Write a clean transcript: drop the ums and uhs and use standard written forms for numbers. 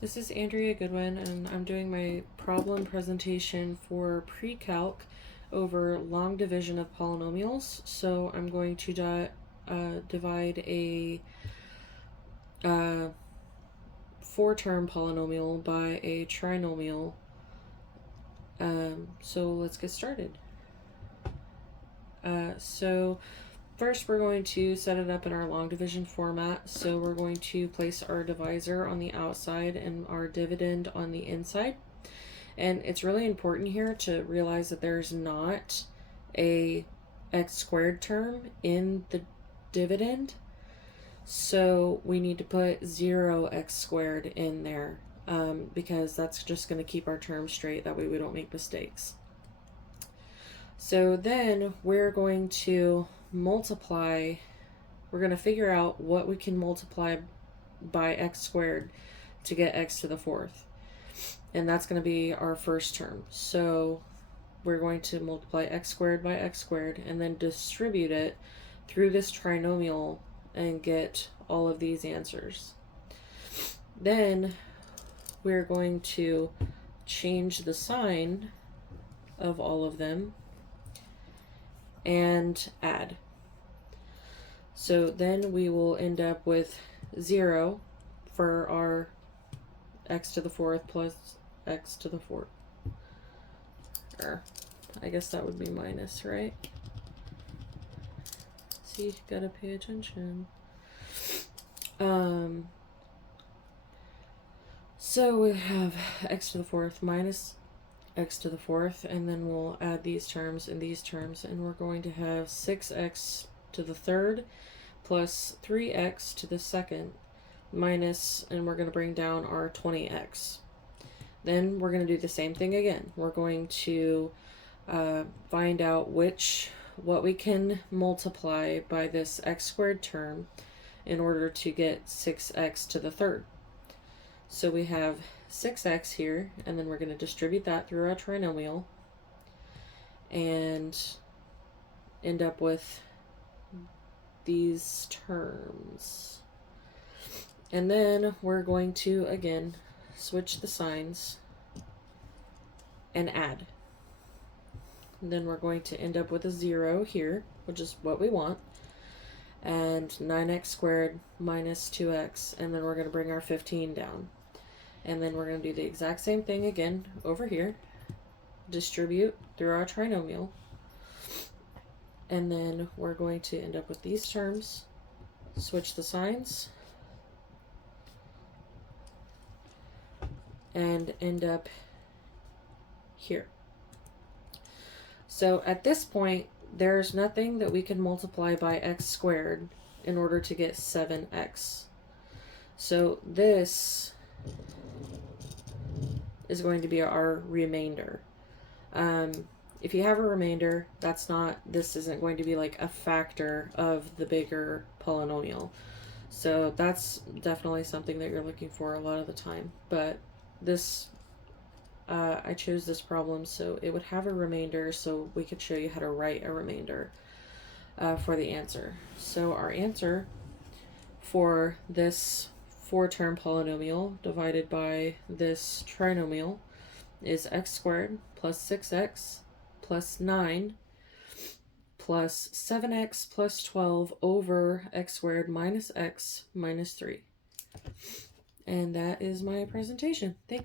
This is Andrea Goodwin, and I'm doing my problem presentation for pre-calc over long division of polynomials. So I'm going to divide a four-term polynomial by a trinomial. So let's get started. So first we're going to set it up in our long division format. So we're going to place our divisor on the outside and our dividend on the inside. And it's really important here to realize that there's not a x squared term in the dividend. So we need to put 0x squared in there because that's just going to keep our terms straight. That way we don't make mistakes. So then we're going to multiply, we're going to figure out what we can multiply by x squared to get x to the fourth. And that's going to be our first term. So we're going to multiply x squared by x squared and then distribute it through this trinomial and get all of these answers. Then we're going to change the sign of all of them and add. So then we will end up with 0 for our x to the fourth plus x to the fourth. Or I guess that would be minus, right? See, gotta pay attention. So we have x to the fourth minus x to the fourth, and then we'll add these terms and these terms, and we're going to have 6x to the third plus 3x to the second minus, and we're going to bring down our 20x. Then we're going to do the same thing again. We're going to find out what we can multiply by this x squared term in order to get 6x to the third. So we have 6x here, and then we're going to distribute that through our trinomial and end up with these terms. And then we're going to, again, switch the signs and add. And then we're going to end up with a 0 here, which is what we want, and 9x squared minus 2x, and then we're going to bring our 15 down. And then we're going to do the exact same thing again over here. Distribute through our trinomial. And then we're going to end up with these terms. Switch the signs. And end up here. So at this point, there's nothing that we can multiply by x squared in order to get 7x. So this is going to be our remainder. If you have a remainder, this isn't going to be like a factor of the bigger polynomial. So that's definitely something that you're looking for a lot of the time. But this, I chose this problem so it would have a remainder, so we could show you how to write a remainder for the answer. So our answer for this four-term polynomial divided by this trinomial is x squared plus 6x plus 9 plus 7x plus 12 over x squared minus x minus 3. And that is my presentation. Thank you.